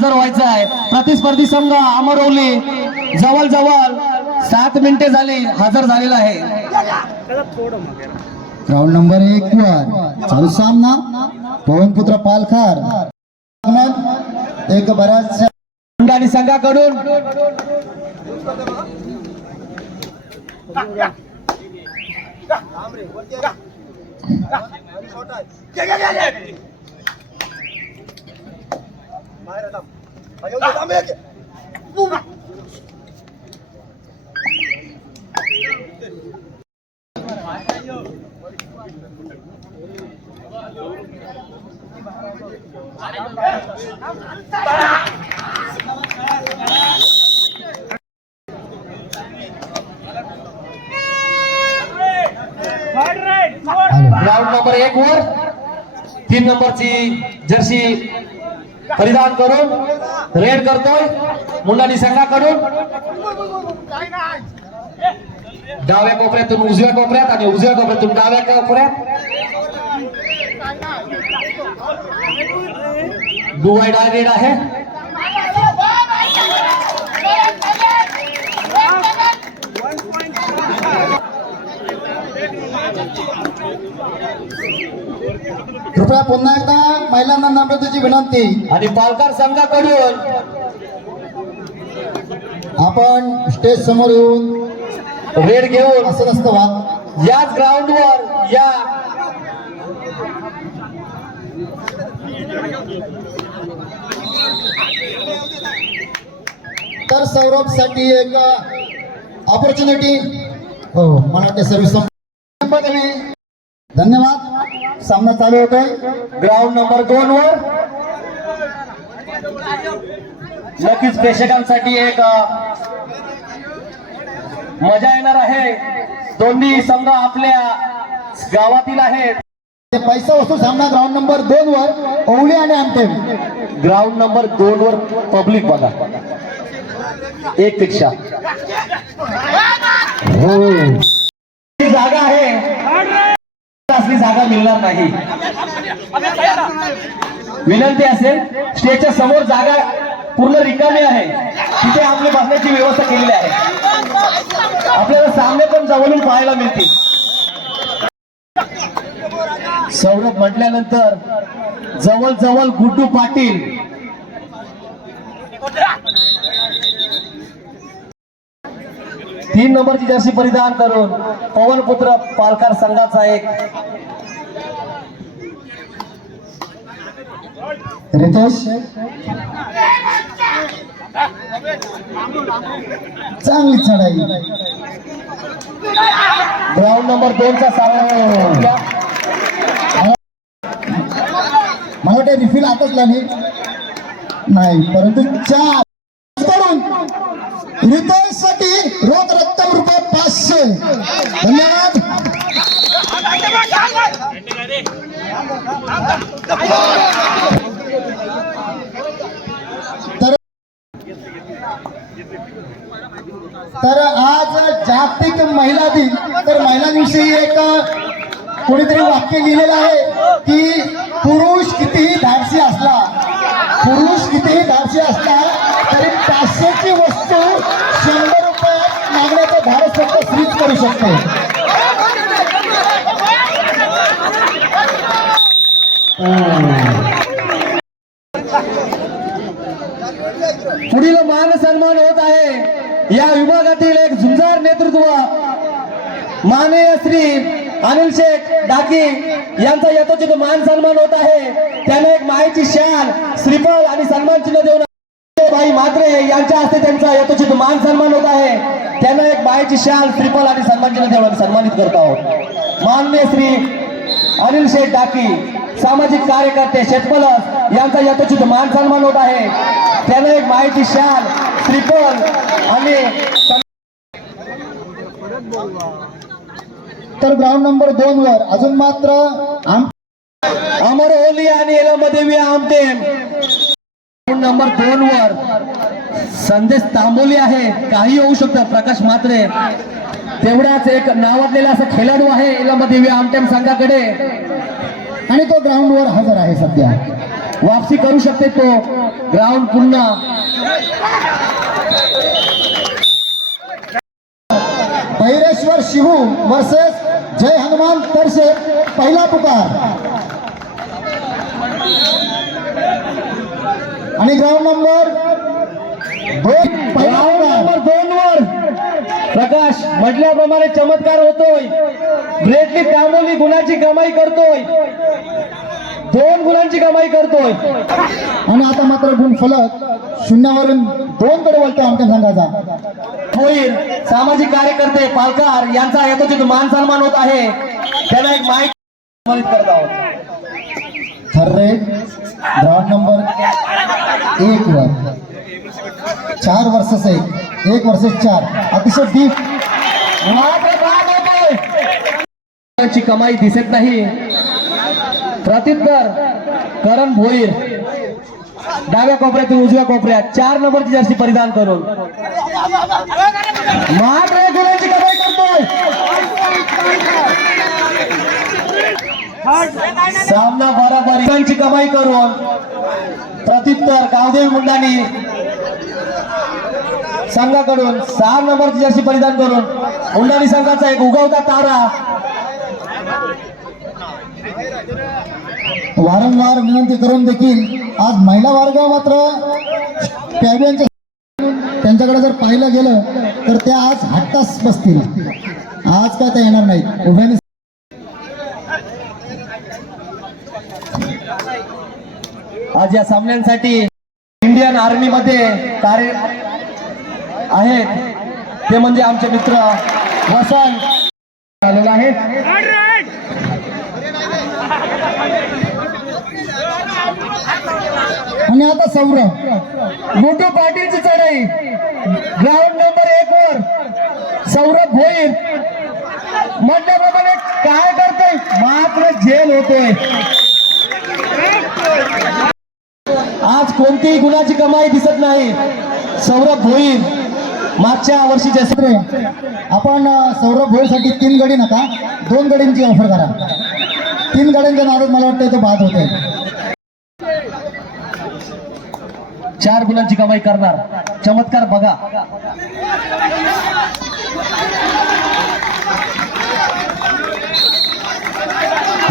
हजर व्हायचं आहे. प्रतिस्पर्धी संघ अमरवली जवळ जवळ सात मिनिटे झाली हजर झालेला आहे. ग्राउंड नंबर एक वर चालू सामना. पवनपुत्र पालखार. एक मंडाणी संघाकडून ग्राउंड नंबर एक वर तीन नंबरची जर्सी परिधान करून रेड करतोय मुंडाणी संघाकडून डाव्या कोपऱ्यातून उजव्या कोपऱ्यात आणि उजव्या कोपऱ्यातून डाव्या कोपऱ्यात डुवाय रेड आहे कृपया पुन्हा एकदा महिलांना नम्रतेची विनंती. आणि पालकार संघाकडून आपण स्टेज समोर येऊन रेड घेऊन असं नसतं वाद. याच ग्राउंडवर या तर सौरभसाठी एक ऑपॉर्च्युनिटी हो मराठी सर्व्हिस धन्यवाद. सामना चालू होतोय. ग्राउंड नंबर दोन वर. नक्कीच प्रेक्षकांसाठी एक मजा येणार आहे. दोन्ही संघ आपल्या गावातील आहेत. पैसा वस्तू सामना ग्राउंड नंबर दोन वर ओवली आणि आमटेम ग्राउंड नंबर दोन वर पब्लिक बघा. एक पेक्षा. ही जागा आहे. असली जागा मिळणार नाही. विनंती असेल स्टेजच्या समोर जागा पूर्ण रिकामी आहे. तिथे आपली बसण्याची व्यवस्था केलेली आहे. आपल्याला सामने पण जवळून पाहायला मिळतील. सौरभ म्हटल्यानंतर जवळ जवळ गुड्डू पाटील तीन नंबरची जर्सी परिधान करून पवनपुत्र पालकार संघाचा एक. रितेश. चांगली चढाई. ग्राउंड नंबर दोनचा सामना मला वाटतं रिफिल आताच लागली नाही. परंतु चार. हृदयासाठी रोख रक्कम रुपये पाचशे. धन्यवाद. तर आज जागतिक महिला दिन. तर महिलांविषयी एक कोणीतरी वाक्य लिहिलेलं आहे की पुरुष कितीही धाडसी असला पुरुष कितीही धाडसी असला तरी पाचशेची वस्तू फक्त करू शकतो. पुढील मान सन्मान होत आहे. या विभागातील एक झुंजार नेतृत्व माननीय श्री अनिल शेख डाकी यांचा यथोचित मान सन्मान होत आहे. त्याने एक मायेची शाल श्रीफळ आणि सन्मान चिन्ह देऊन भाई मात्रे यांच्या हस्ते त्यांचा यथोचित मान सन्मान होत आहे. त्यांना एक बायची शाल श्रीफल आणि सन्मान चिन्ह देऊन सन्मानित करत आहोत. मान्य श्री अनिल शेठ डाकी सामाजिक कार्यकर्ते शेतपलस यांचा यथोचित मान सन्मान होत आहे. त्यांना एक माहिती शाल श्रीफल आणि तर ग्राउंड नंबर दोन वर अजून मात्र अमर ओली आणि एलमदेवी आमटे नंबर दोन वर संदेश तांबोली आहे. काही होऊ शकतं. प्रकाश मात्रे. तेवढाच एक नावाजलेला असा खेळाडू आहे इलामध्ये आमटेम संघाकडे. आणि तो ग्राउंडवर हजर आहे सध्या. वापसी करू शकते तो. ग्राउंड पुन्हा. भैरेश्वर शिहू वर्सेस जय हनुमान तरसे. पहिला पुकार. आणि ग्राउंड नंबर दोन वर. प्रकाश म्हटल्याप्रमाणे चमत्कार होतोय. ब्रेटली कांबोली गुणाची कमाई करतोय. दोन गुणांची कमाई करतोय. आणि आता मात्र गुण फलक शून्यावरून दोन कडे वळतो आमच्या संघाचा. होईल. सामाजिक कार्यकर्ते पालकार यांचा यथोचित मान सन्मान होत आहे. त्यांना एक माहिती सन्मानित करत आहोत. थर्रे ग्राउंड नंबर एक वर. चार वर्सेस एक एक वर्सेस चार. अतिशय डीप ची कमाई दिसत नाही. प्रत्युत्तर करण भोईर. डाव्या कोपऱ्यातून उजव्या कोपऱ्यात चार नंबरची जर्सी परिधान करून. मात्र कमाई करतोय. सामना बराबरी. कमाई करून प्रत्युत्तर गावदेव मुंडानी संघाकडून सहा नंबरची जर्सी परिधान करून उंडाणी संघाचा एक उगवता तारा. वारंवार विनंती करून देखील आज महिला वर्ग मात्र त्यांच्याकडे जर पाहिलं गेलं तर त्या आज हट्टास बसतील. आज काय त्या येणार नाही उभ्याने आज या सामन्यांसाठी इंडियन आर्मी मध्ये कार्य आहेत. ते म्हणजे आमचे मित्र वसंत आलेला आहे आणि आता सौरभ. मोठू पाटीलची चढाई ग्राउंड नंबर एक वर सौरभ होईल. म्हटल्याप्रमाणे काय करतोय? मात्र जेल होतोय. आज कोणतीही गुणाची कमाई दिसत नाही. सौरभ भोईर मागच्या वर्षीच्या रे, आपण सौरभ भोईसाठी तीन गडी नका. दोन गडींची ऑफर करा. तीन गाड्यांच्या नादात मला वाटतं तो बाद होते चार गुणांची कमाई करणार. चमत्कार बघा.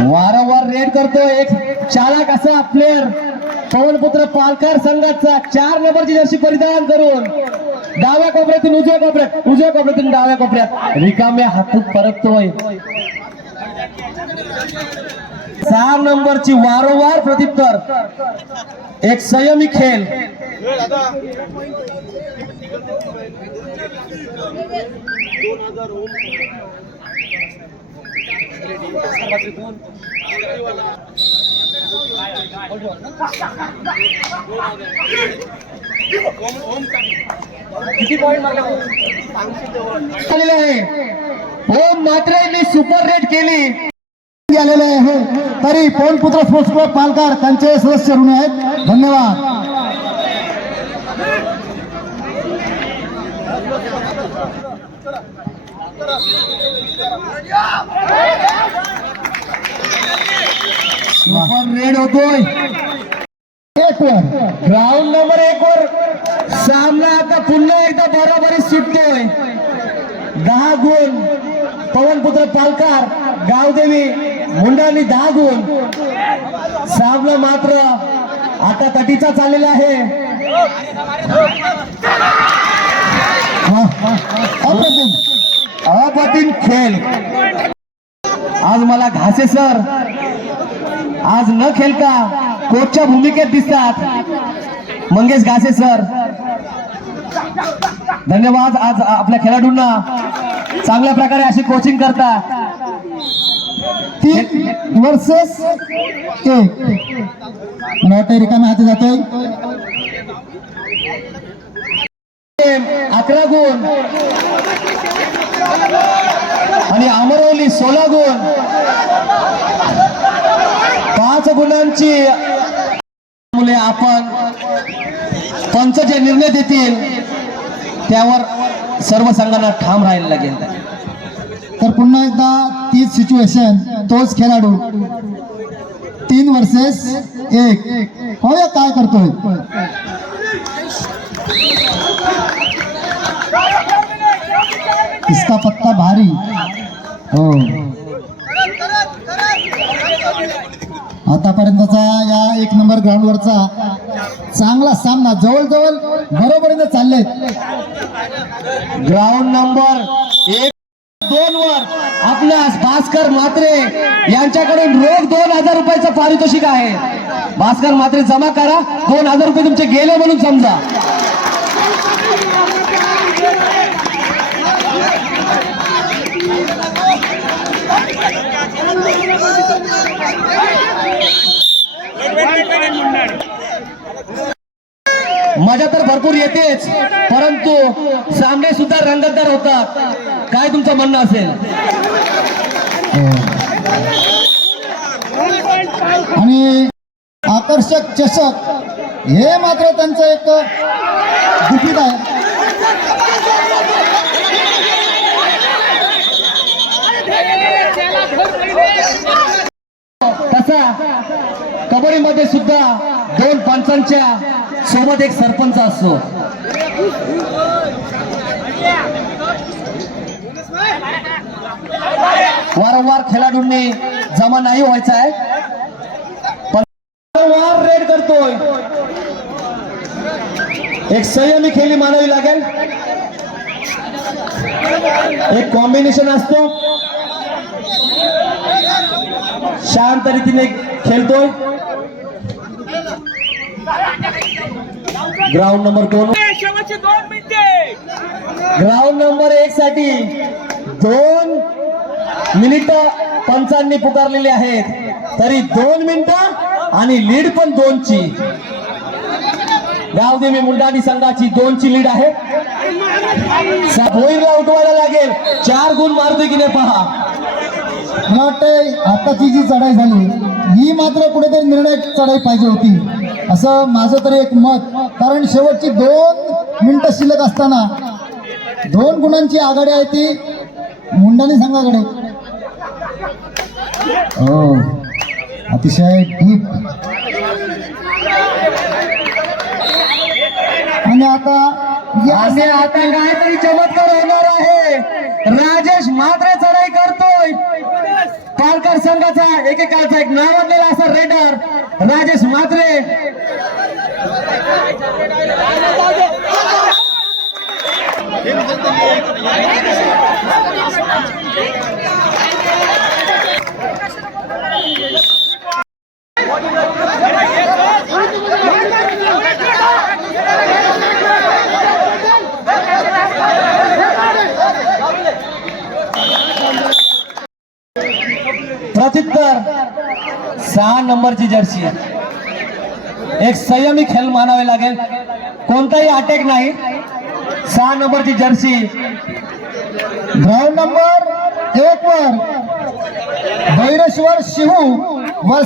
वारंवार रेड करतो एक चालक असा प्लेअर पवनपुत्र पालकर संघाचा चार नंबरची जर्सी परिधान करून. डाव्या कोपऱ्यातून उजव्या कोपऱ्यात उजव्या कोपऱ्यातून डाव्या कोपऱ्यात. रिकाम्या हातून परततोय सहा नंबरची वारंवार प्रत्युत्तर एक संयमी खेळ. आलेलं आहे. ओम मात्र यांनी सुपर रेट केली. आलेले आहे. तरी पवनपुत्र स्पोर्ट्स क्लब पालकार त्यांचे सदस्य ऋण आहेत. धन्यवाद. सुपर रेड होतोय. एक वर. ग्राउंड नंबर एक वर. दहा गुण. पवनपुत्र पालकार गावदेवी मुंडानी दहा गुण. सामना मात्र आता तटीचा चाललेला आहे. अप्रतिम खेळ. आज मला घासे सर. आज न खेळता कोचच्या भूमिकेत दिसतात. मंगेश घासे सर. धन्यवाद. आज आपल्या खेळाडूंना चांगल्या प्रकारे अशी कोचिंग करता. तीन वर्सेस एक. मला वाटतं रिकाम्या हाती जातोय. अकरा गुण. आणि अमरवली सोळा गुण. पाच गुणांची मुले आपण पंच जे निर्णय देतील त्यावर सर्व संघांना ठाम राहायला लागेल. तर पुन्हा एकदा तीच सिच्युएशन तोच खेळाडू. तीन वर्सेस एक. पाहूया काय करतोय. इसका पत्ता भारी. हो. आतापर्यंतचा या एक नंबर ग्राउंडवरचा चांगला सामना जवळजवळ बरोबरीने चाललेत. ग्राउंड नंबर एक दोन वर. आपल्यास भास्कर मात्रे यांच्याकडून रोख दोन हजार रुपयाचं पारितोषिक आहे. भास्कर मात्रे जमा करा. दोन हजार रुपये तुमचे गेले म्हणून समजा. मजा तर भरपूर येतेच परंतु सामने सुद्धा रंगतदार होतात. काय तुमचं म्हणणं असेल? आणि आकर्षक चषक हे मात्र त्यांचं एक गुपित आहे. तसा कबड्डीमध्ये सुद्धा दोन पंचांच्या सोबत एक सरपंच असतो. वारंवार खेळाडूंनी जमा नाही व्हायचा आहे. पण वारंवार रेड करतोय. एक संयमी खेळी मानावी लागेल. एक कॉम्बिनेशन असतो. शांत रीतीने खेळतोय. ग्राउंड नंबर दोन शेवटचे दोन मिनिटे. ग्राउंड नंबर एक साठी दोन मिनिट पंचांनी पुकारलेली आहेत. तरी दोन मिनिटं आणि लीड पण दोनची. गावदेवी मुंडाणी संघाची दोनची लीड आहे. भोईरला उठवायला लागेल. चार गुण मारतोय की नाही पहा. मला वाटतंय आताची जी चढाई झाली ही मात्र कुठेतरी निर्णायक चढाई पाहिजे होती. असं माझं तरी एक मत. कारण शेवटची दोन मिनिटं शिल्लक असताना दोन गुणांची आघाडी आहे ती मुंडानी संघाकडे हो. अतिशय डीप आणि आता असे आता काहीतरी चमत्कार होणार आहे. राजेश मात्रे चढाई करतोय. पालकर संघाचा एकेकाळचा एक नावाजलेला असा रेडर राजेश मात्रे प्रत्युत्तर सहा नंबरची जर्सी एक संयमी खेळ मानावे लागेल. कोणताही अटॅक नाही. सहा नंबरची जर्सी. ग्राउंड नंबर एक वर. भैरेश्वर शिहू व